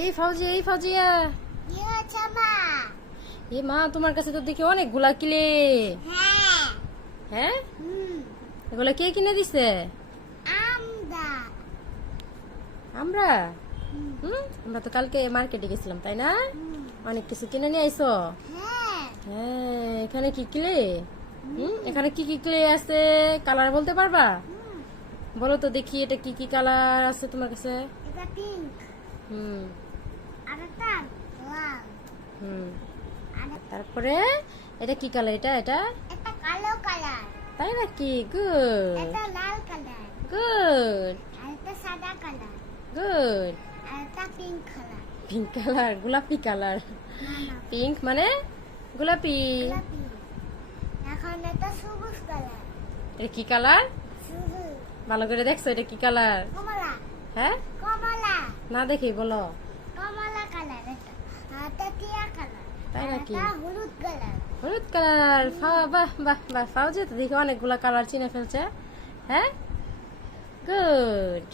এই ফাউজিয়া কি হয়েছে মা? এ মা, তোমার কাছে তো দেখি অনেকগুলা কিলে। হ্যাঁ। হ্যাঁ, হুম। এগুলা কে কিনে দিছে? আমদা। আমরা হুম। আমরা তো কালকে মার্কেটে গেছিলাম, তাই না? হুম। অনেক কিছু কিনে নিয়ে আইছো। হ্যাঁ। হ্যাঁ, এখানে কি ক্লে? এখানে কি কি ক্লে আছে? কালার বলতে পারবা? হুম। বলো তো দেখি, এটা কি কি কালার আছে তোমার কাছে? এটা পিঙ্ক। হুম আর এটা লাল। হুম আর তারপরে এটা কি কালার? এটা এটা এটা কালো কালার। তাই নাকি? গুড এটা লাল কালার। গুড আর এটা সাদা কালার। গুড। আর এটা পিঙ্ক কালার। পিঙ্ক কালার, গোলাপি কালার। না না, পিঙ্ক মানে গোলাপি। গোলাপি। এখন এটা সবুজ কালার। এটা কি কালার? সবুজ। ভালো করে দেখছো এটা কি কালার? কমলা। হ্যাঁ, কমলা। না দেখি বলো। কমলা কালার এটা। আর এটা টিয়া কালার। তাই আর নাকি? এটা হলুদ কালার। হলুদ কালার। বাহ বাহ বাহ, ফাউজি তো দেখি অনেকগুলা কালার চিনে ফেলছে। হ্যাঁ, গুড।